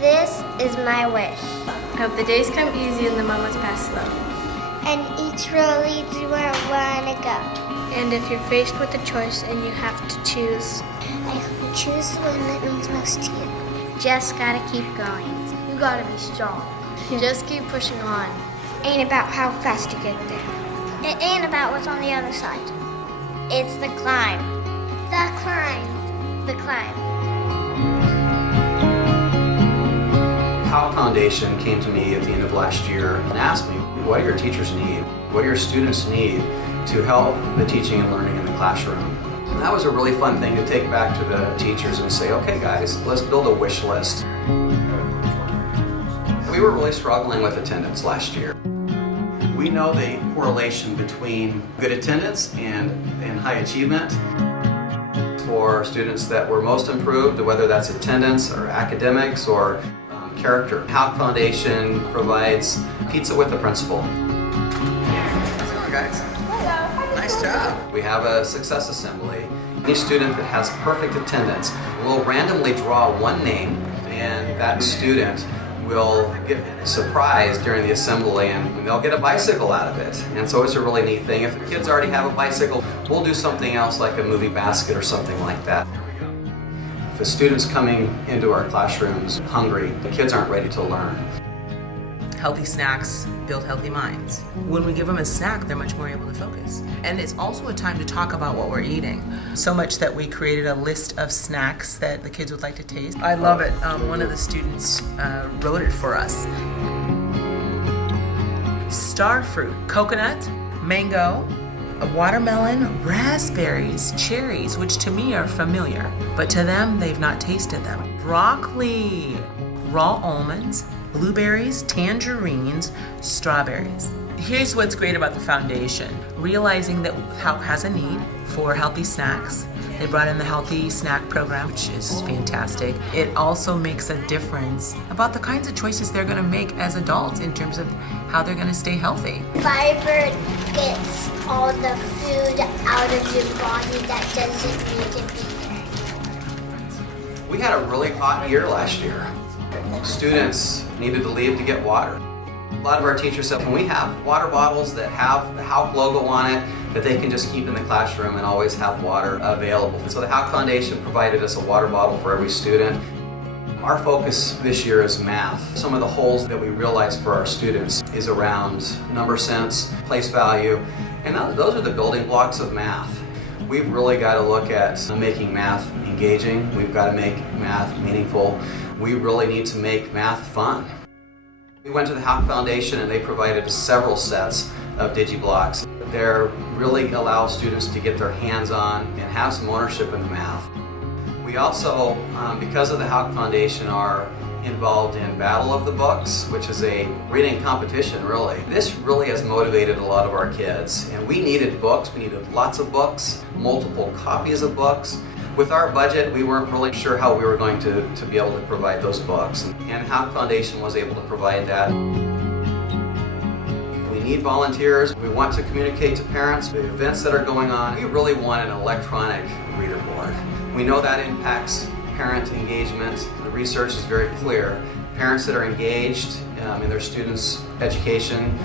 This is my wish. Hope the days come easy and the moments pass slow. And each road leads you where I want to go. And if you're faced with a choice and you have to choose, I hope you choose the one that means most to you. Just gotta keep going. You gotta be strong. Just keep pushing on. Ain't about how fast you get there. It ain't about what's on the other side. It's the climb. The climb. The climb. Hough Foundation came to me at the end of last year and asked me, what do your teachers need? What do your students need to help the teaching and learning in the classroom? And that was a really fun thing to take back to the teachers and say, okay guys, let's build a wish list. We were really struggling with attendance last year. We know the correlation between good attendance and high achievement for students that were most improved, whether that's attendance or academics or character. Hough Foundation provides pizza with the principal. How's it going, guys? Hello. Nice job. We have a success assembly. Each student that has perfect attendance will randomly draw one name, and that student will get surprised during the assembly and they'll get a bicycle out of it. And so it's a really neat thing. If the kids already have a bicycle, we'll do something else like a movie basket or something like that. If a student's coming into our classrooms hungry, the kids aren't ready to learn. Healthy snacks build healthy minds. When we give them a snack, they're much more able to focus. And it's also a time to talk about what we're eating. So much that we created a list of snacks that the kids would like to taste. I love it. One of the students wrote it for us. Star fruit, coconut, mango, a watermelon, raspberries, cherries, which to me are familiar, but to them, they've not tasted them. Broccoli, raw almonds, blueberries, tangerines, strawberries. Here's what's great about the foundation. Realizing that Hough has a need for healthy snacks. They brought in the healthy snack program, which is fantastic. It also makes a difference about the kinds of choices they're gonna make as adults in terms of how they're gonna stay healthy. Fiber gets all the food out of your body that doesn't need to be there. We had a really hot year last year. Students needed to leave to get water. A lot of our teachers said, can we have water bottles that have the Hough logo on it that they can just keep in the classroom and always have water available? So the Hough Foundation provided us a water bottle for every student. Our focus this year is math. Some of the holes that we realized for our students is around number sense, place value, and those are the building blocks of math. We've really got to look at making math engaging. We've got to make math meaningful. We really need to make math fun. We went to the Hough Foundation and they provided us several sets of DigiBlocks. They really allow students to get their hands on and have some ownership in the math. We also, because of the Hough Foundation, are involved in Battle of the Books, which is a reading competition, really. This really has motivated a lot of our kids, and we needed books. We needed lots of books, multiple copies of books. With our budget, we weren't really sure how we were going to be able to provide those books, and Hough Foundation was able to provide that. We need volunteers. We want to communicate to parents the events that are going on. We really want an electronic reader board. We know that impacts parent engagement. The research is very clear. Parents that are engaged in their students' education,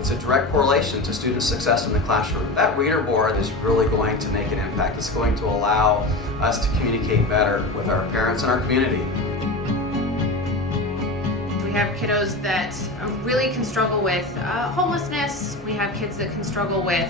it's a direct correlation to student success in the classroom. That reader board is really going to make an impact. It's going to allow us to communicate better with our parents and our community. We have kiddos that really can struggle with homelessness. We have kids that can struggle with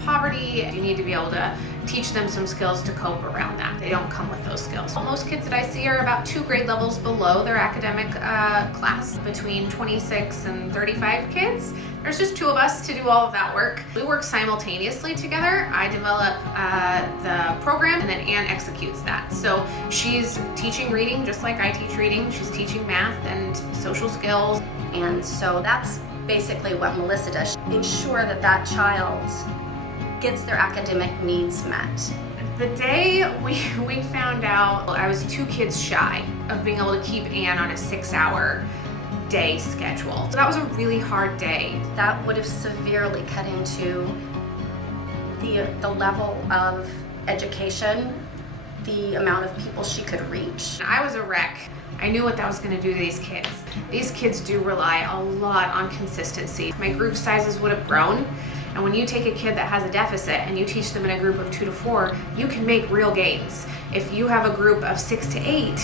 poverty. You need to be able to teach them some skills to cope around that. They don't come with those skills. Most kids that I see are about 2 grade levels below their academic class, between 26 and 35 kids. There's just 2 of us to do all of that work. We work simultaneously together. I develop the program and then Anne executes that. So she's teaching reading just like I teach reading. She's teaching math and social skills. And so that's basically what Melissa does. Ensure that that child gets their academic needs met. The day we found out, I was 2 kids shy of being able to keep Anne on a 6-hour day schedule. So that was a really hard day. That would have severely cut into the level of education, the amount of people she could reach. I was a wreck I knew what that was going to do to these kids. These kids do rely a lot on consistency. My group sizes would have grown, and when you take a kid that has a deficit and you teach them in a group of 2 to 4, you can make real gains. If you have a group of 6 to 8,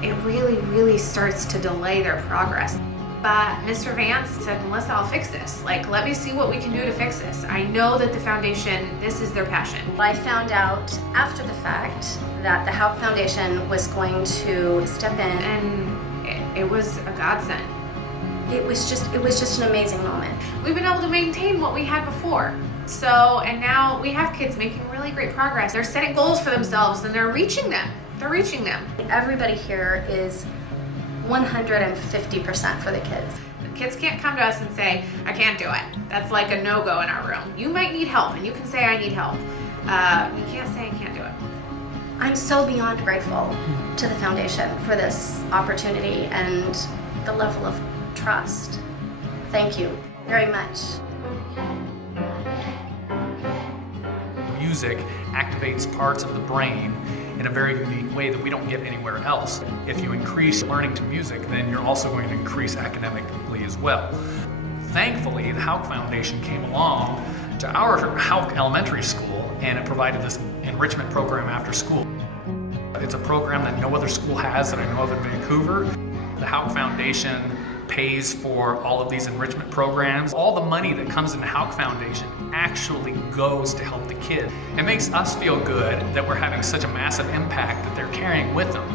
it really starts to delay their progress. But Mr. Vance said, Melissa, I'll fix this. Like, let me see what we can do to fix this. I know that the foundation, this is their passion. I found out after the fact that the Hough Foundation was going to step in. And it was a godsend. It was just an amazing moment. We've been able to maintain what we had before. So, and now we have kids making really great progress. They're setting goals for themselves and they're reaching them. Everybody here is 150% for the kids. The kids can't come to us and say, I can't do it. That's like a no-go in our room. You might need help and you can say, I need help. You can't say I can't do it. I'm so beyond grateful to the foundation for this opportunity and the level of trust. Thank you very much. Music activates parts of the brain in a very unique way that we don't get anywhere else. If you increase learning to music, then you're also going to increase academically as well. Thankfully, the Hough Foundation came along to our Hough Elementary School, and it provided this enrichment program after school. It's a program that no other school has that I know of in Vancouver. The Hough Foundation pays for all of these enrichment programs. All the money that comes into Hough Foundation actually goes to help the kid. It makes us feel good that we're having such a massive impact that they're carrying with them.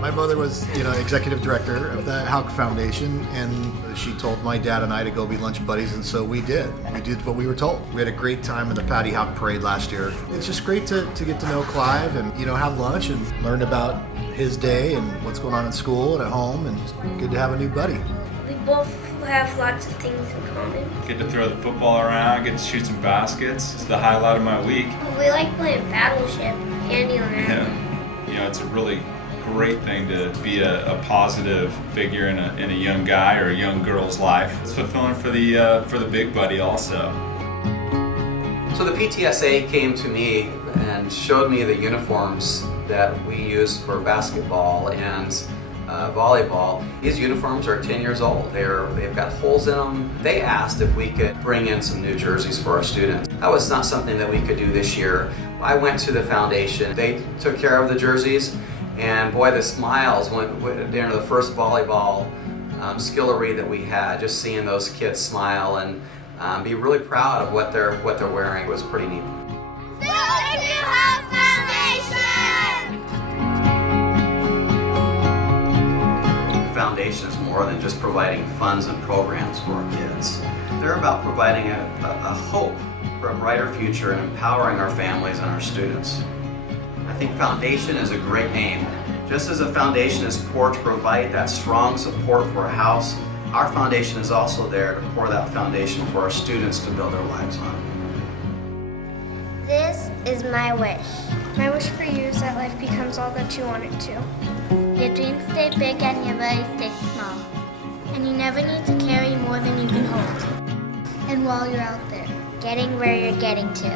My mother was, executive director of the Hough Foundation, and she told my dad and I to go be lunch buddies, and so we did. We did what we were told. We had a great time in the Patty Hough Parade last year. It's just great to get to know Clive and, have lunch and learn about his day and what's going on in school and at home, and just good to have a new buddy. We both have lots of things in common. Get to throw the football around, get to shoot some baskets. It's the highlight of my week. We like playing Battleship, Candyland. Yeah. It's a really great thing to be a positive figure in a young guy or a young girl's life. It's fulfilling for the big buddy also. So the PTSA came to me and showed me the uniforms that we use for basketball and volleyball. These uniforms are 10 years old. They've got holes in them. They asked if we could bring in some new jerseys for our students. That was not something that we could do this year. I went to the foundation. They took care of the jerseys, and boy, the smiles went during the first volleyball skillery that we had. Just seeing those kids smile and be really proud of what they're wearing was pretty neat. Foundation is more than just providing funds and programs for our kids. They're about providing a hope for a brighter future and empowering our families and our students. I think foundation is a great name. Just as a foundation is poor to provide that strong support for a house, our foundation is also there to pour that foundation for our students to build their lives on. This is my wish. My wish for you is that life becomes all that you want it to. Your dreams stay big and your worries stay small. And you never need to carry more than you can hold. And while you're out there, getting where you're getting to,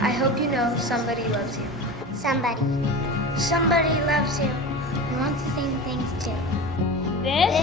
I hope you know somebody loves you. Somebody. Somebody loves you and wants the same things too. This